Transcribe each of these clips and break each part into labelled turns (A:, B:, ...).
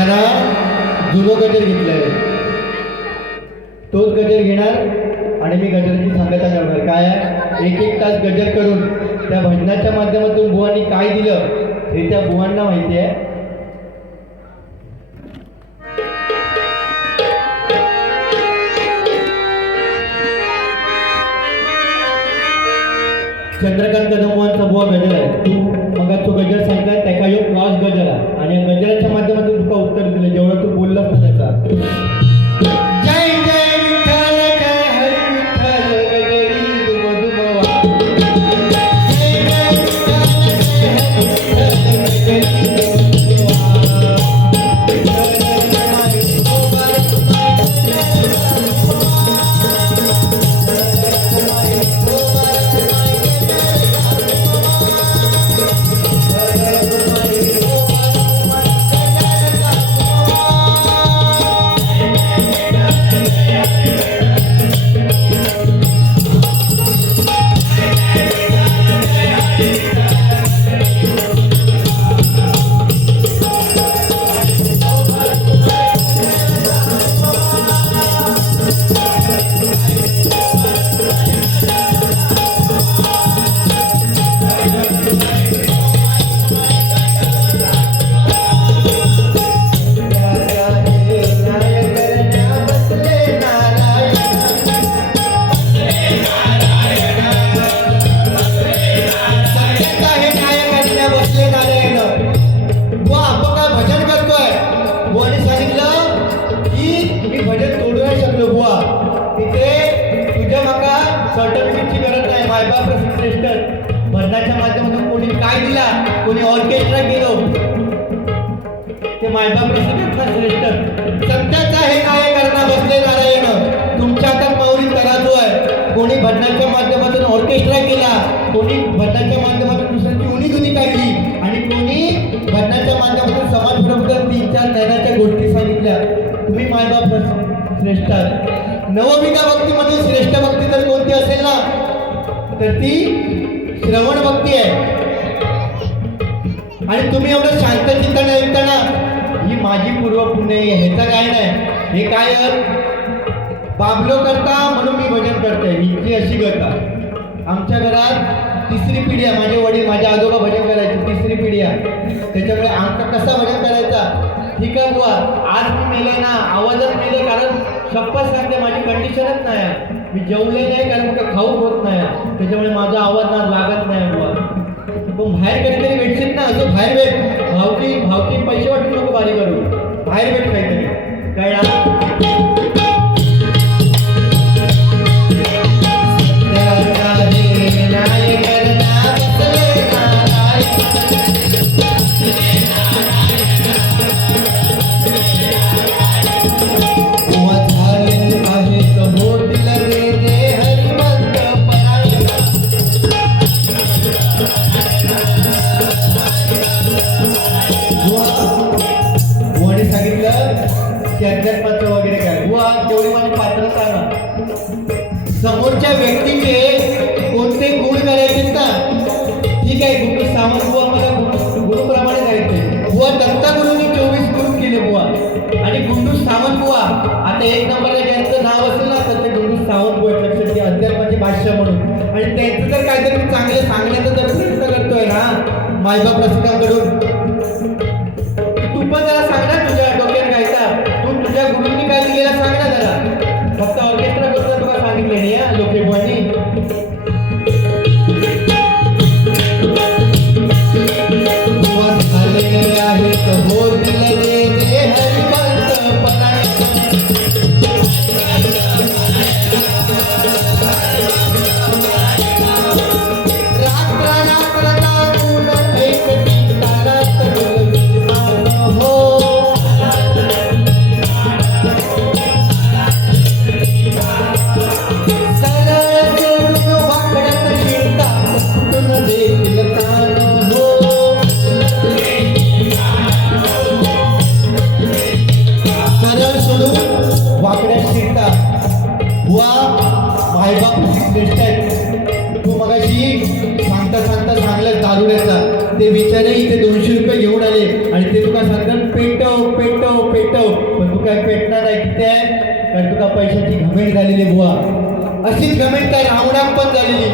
A: त्याला जुनो गजर घेतलाय. तोच गजर घेणार आणि मी गजरची सांगता करणार काय आहे? एक एक तास गजर करून त्या भजनाच्या माध्यमातून बुवांनी काय दिलं हे त्या बुवांना माहिती आहे. चंद्रकांत कदमवांचा बुवा गजर आहे. तू मग तो गजर सांगताय त्याका योग क्रॉस गजर. कोणी ऑर्केस्ट्रा केलं ते मायबाप श्रेष्ठ? सत्याचा हे काय करणार बसले नारायण? तुमच्या तर माऊली तराजू आहे. कोणी भटनाच्या माध्यमातून ऑर्केस्ट्रा केला? कोणी भटनाच्या माध्यमातून दुसऱ्यांची उनी दुनी काढली? आणि कोणी भटनाच्या माध्यमातून समाज प्रमुख तीन चार ज्ञानाच्या गोष्टी सांगितल्या? तुम्ही मायबाप श्रेष्ठ आहात. नवविधा भक्तीमध्ये श्रेष्ठ भक्ती जर कोणती असेल ना तर ती श्रवण भक्ती आहे. आणि तुम्ही एवढं शांत चिंतन ऐकताना ही माझी पूर्व पुणे आहे ह्याचं काय नाही? हे काय आहे? बाबलो करता म्हणून मी भजन करते इतकी अशी करता आमच्या घरात तिसरी पिढी आहे. माझे वडील माझे आजोबा भजन करायचे तिसरी पिढी आहे. त्याच्यामुळे आमचा कसा भजन करायचा? ठीक आहे बुवा. आज मी मेले ना आवाजच मेले कारण शप्पच सांगते माझी कंडिशनच नाही आहे. मी जेवले नाही कारण मला खाऊ होत नाही आहे. त्याच्यामुळे माझा आवाज ना लागत नाही बुवा. पण बाहेर काहीतरी भेटशील ना असं बाहेर भेट. भावकी भावकी पैसे वाटून नको बारी करू. बाहेर भेट काहीतरी. कळला आता एक नंबरला ज्यांचं नाव असेल ना तर ते गुंडू सावंत बुवा लक्षात घ्या अध्यात्माची भाषा म्हणून. आणि त्यांचं जर काहीतरी चांगलं सांगण्याचा जर प्रयत्न करतोय ना मायबाप रसिकांकडून एका पैशाची घमेंट झालेली बुवा? अशीच घमेंट त्या रावणात पण झालेली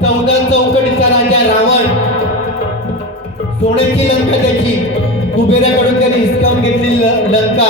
A: चौदा चौकडीचा राजा रावण. सोन्याची लंका त्याची. कुबेराकडून त्याने हिसकावून घेतली लंका.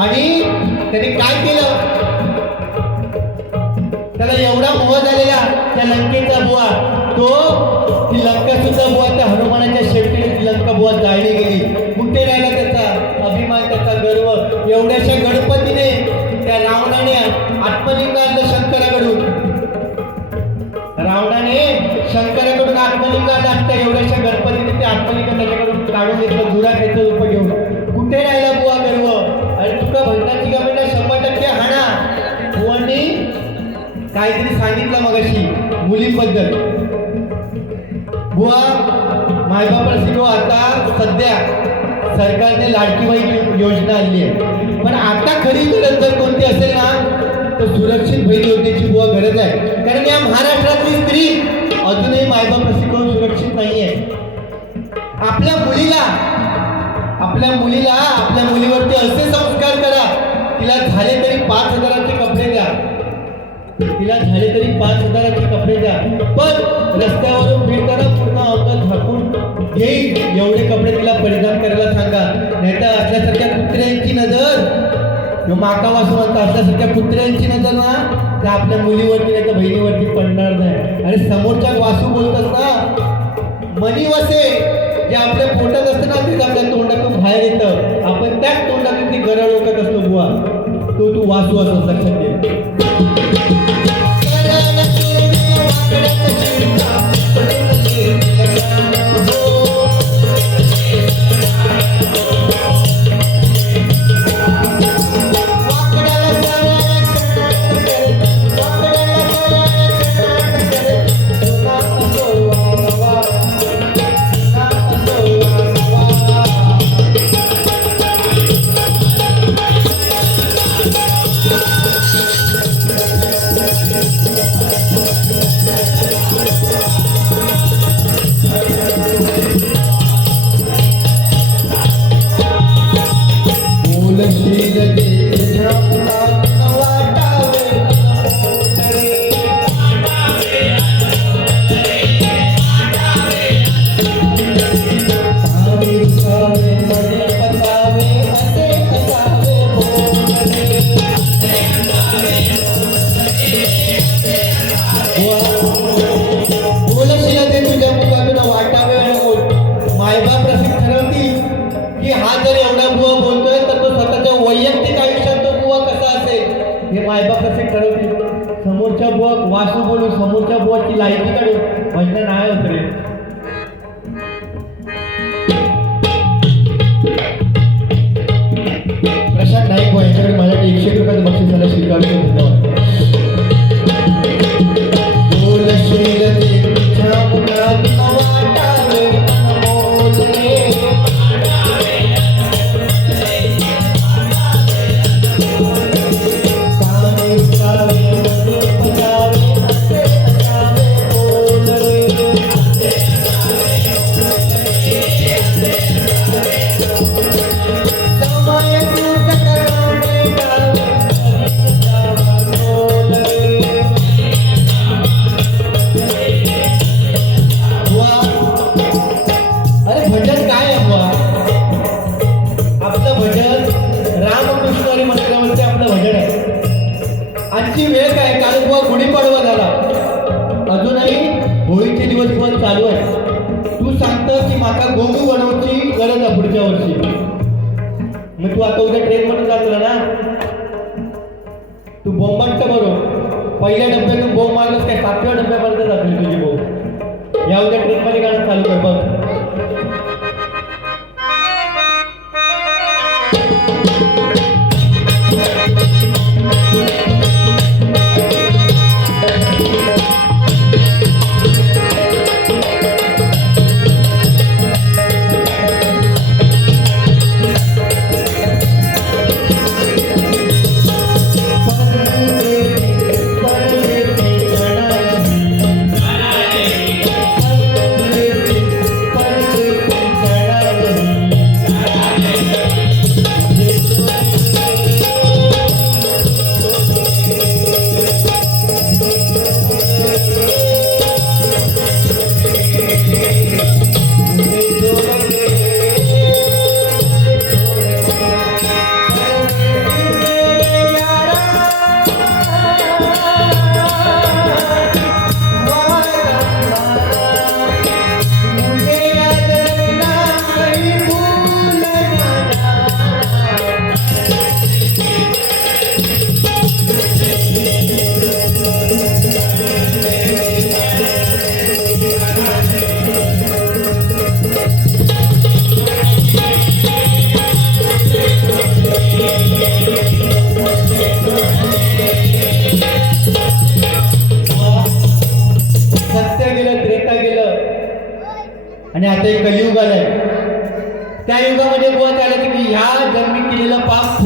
A: आणि त्याने काय केलं? त्याला एवढा मोह झालेला त्या लंकेचा बुवा. तो ती लंका सुद्धा बुवा त्या हनुमानाच्या शेपटीने ती लंका बुवा जाळली गेली. कुठे राहिला त्याचा? अभिमान त्याचा गर्व. एवढ्या काढून घेतलं दुरा घेतलं रूप घेऊन. कुठे राहिला बुवा गर्व आणि तुका भजनाची गमेंट शंभर टक्के हाणा. बुवांनी काहीतरी सांगितलं मगाशी मुलींबद्दल. बुवा मायबापाशी हो आता सध्या सरकारने लाडकीबाई योजना आणली आहे. पण आता खरी गरज जर कोणती असेल ना तर सुरक्षित बहीण योजनेची बुवा गरज आहे. कारण या महाराष्ट्रातली स्त्री अजूनही मायबापाशी कोण सुरक्षित नाही आहे आपल्या मुलीला आपल्या मुलीला आपल्या मुलीवरती असे संस्कार करा. तिला झाले तरी पाच हजाराचे कपडे द्या. तिला झाले तरी पाच हजाराचे कपडे द्या. पण रस्त्यावरून फिरताना पूर्ण अंग झाकून. घेईल एवढे कपडे तिला परिधान करायला सांगा. नाहीतर असल्यासारख्या कुत्र्यांची नजर. माका वासू म्हणता असल्यासारख्या कुत्र्यांची नजर ना त्या आपल्या मुलीवरती नाही तर बहिणीवरती पडणार नाही. आणि समोरच्या वासू बोलतात ना मनी वसे. जे आपल्या पोटात असतं ना तेच आपल्या तोंडातून बाहेर येतं. आपण त्याच तोंडातून ती गरळ ओकत असतो बुवा. तो तू वाचू असं लक्षात घे.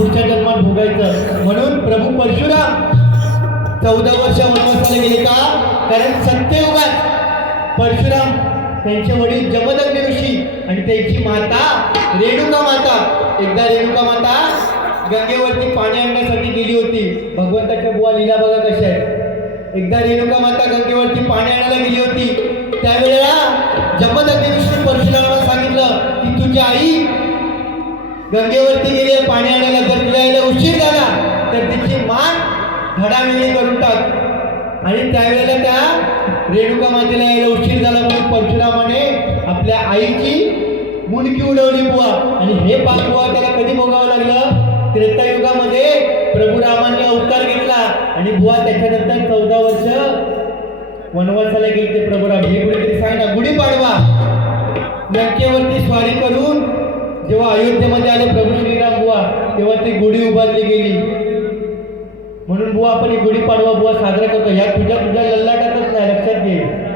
A: पुढच्या जन्मात भोगायचं. म्हणून प्रभू परशुराम चौदा वर्ष वनवासाला गेले का? कारण सत्ययुगात परशुराम त्यांचे वडील जमदग्नी ऋषी आणि त्यांची माता रेणुका माता. एकदा रेणुका माता गंगेवरती पाणी आणण्यासाठी गेली होती. भगवंताच्या बुवा लीला बघा कशा आहेत. एकदा रेणुका माता गंगेवरती पाणी आणायला गेली होती. त्यावेळेला जमदग्नी ऋषी परशुरामाला सांगितलं की तुझी आई गंगेवरती गेले पाणी आणायला जर तिला उशीर झाला तर तिची मान घडावेळी करून टाक. आणि त्यावेळेला त्या रेणुका मातेला यायला उशीर झाला म्हणून परशुरामाने आपल्या आईची मुंडकी उडवली बुवा. आणि हे पाच बुवा त्याला कधी भोगावं लागलं? त्रेतायुगामध्ये प्रभू रामाने अवतार घेतला. आणि बुवा त्याच्यानंतर चौदा वर्ष वनवासाला गेले ते प्रभू राम. हे कुठेतरी सांग ना गुढीपाडवा लंकेवरती स्वारी करून जेव्हा अयोध्येमध्ये आले प्रभू श्रीराम बुवा तेव्हा ती गुढी उभारली गेली. म्हणून बुवा आपण ही गुढीपाडवा बुवा साजरा करतो. ह्या तुझ्या तुझ्या लल्लाटातच नाही लक्षात घे.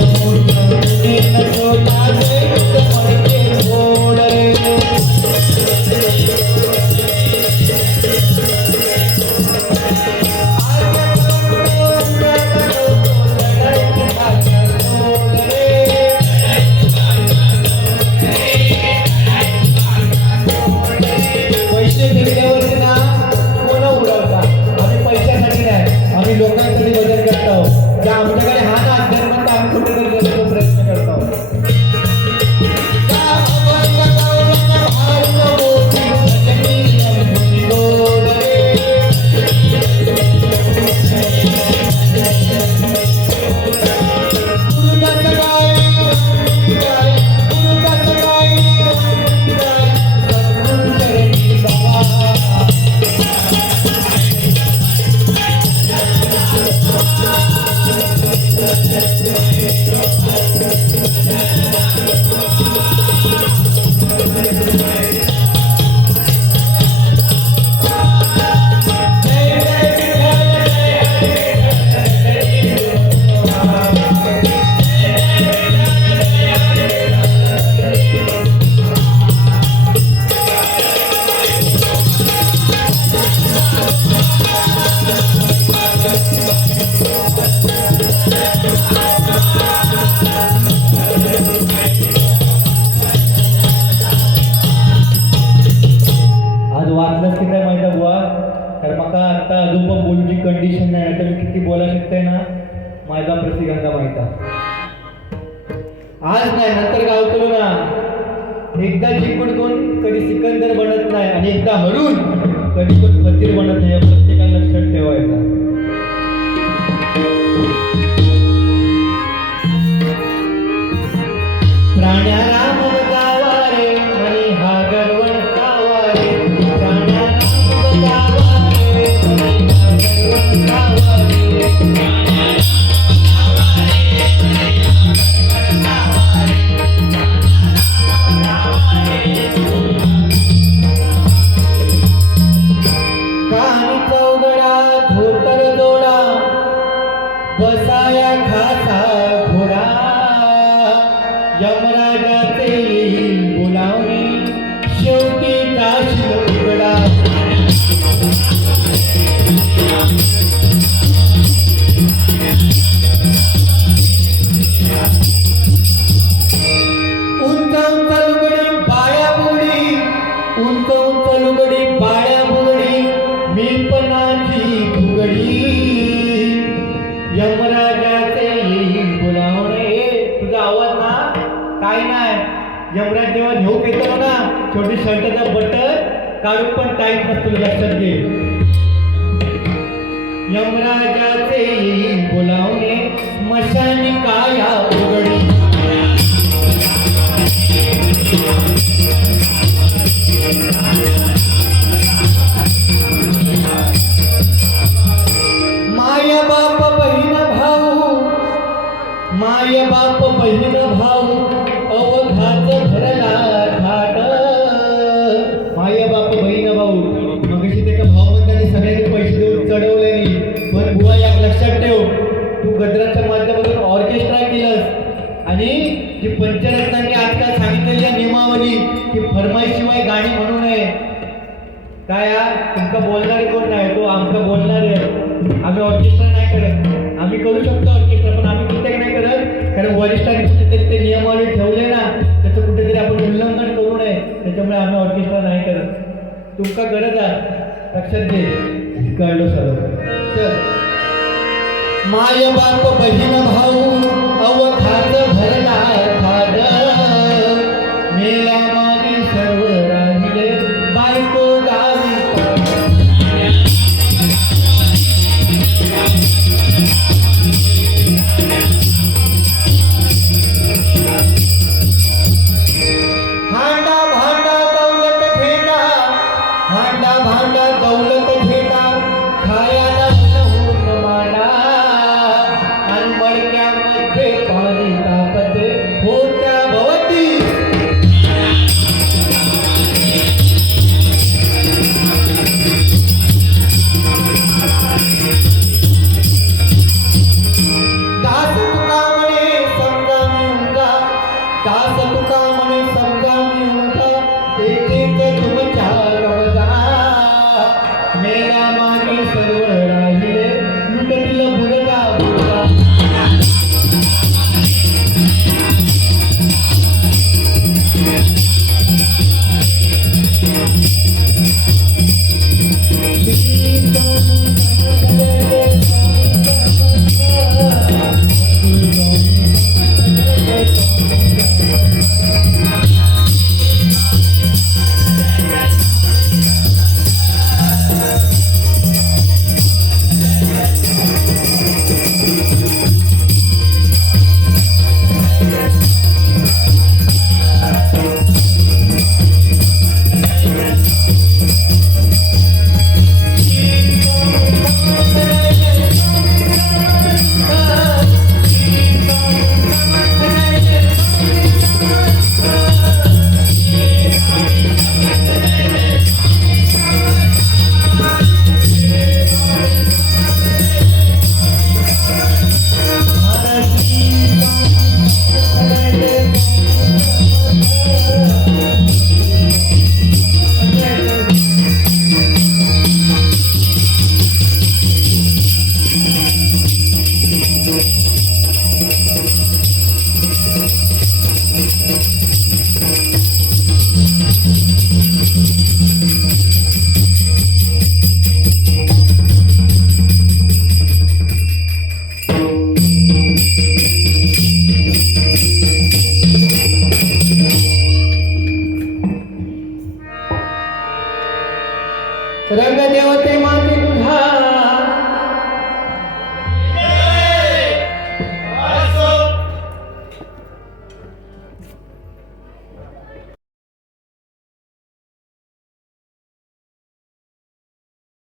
A: कुणी पण काहीच नसतो लक्षात घे काय यार तुमका बोलणारे कोण नाही? तो आमका बोलणारे आहे. आम्ही ऑर्केस्ट्रा नाही करत. आम्ही करू शकतो ऑर्केस्ट्रा पण आम्ही कुठे नाही करत. कारण वरिष्ठांनी कुठेतरी ते नियमावली ठेवले ना त्याचं कुठेतरी आपण उल्लंघन करू नये. त्याच्यामुळे आम्ही ऑर्केस्ट्रा नाही करत. तुमका गरज आहे. लक्षात घे. कळलो सर्व तर माय बाप बहीण भाऊ अव खात भरणार खाड मेला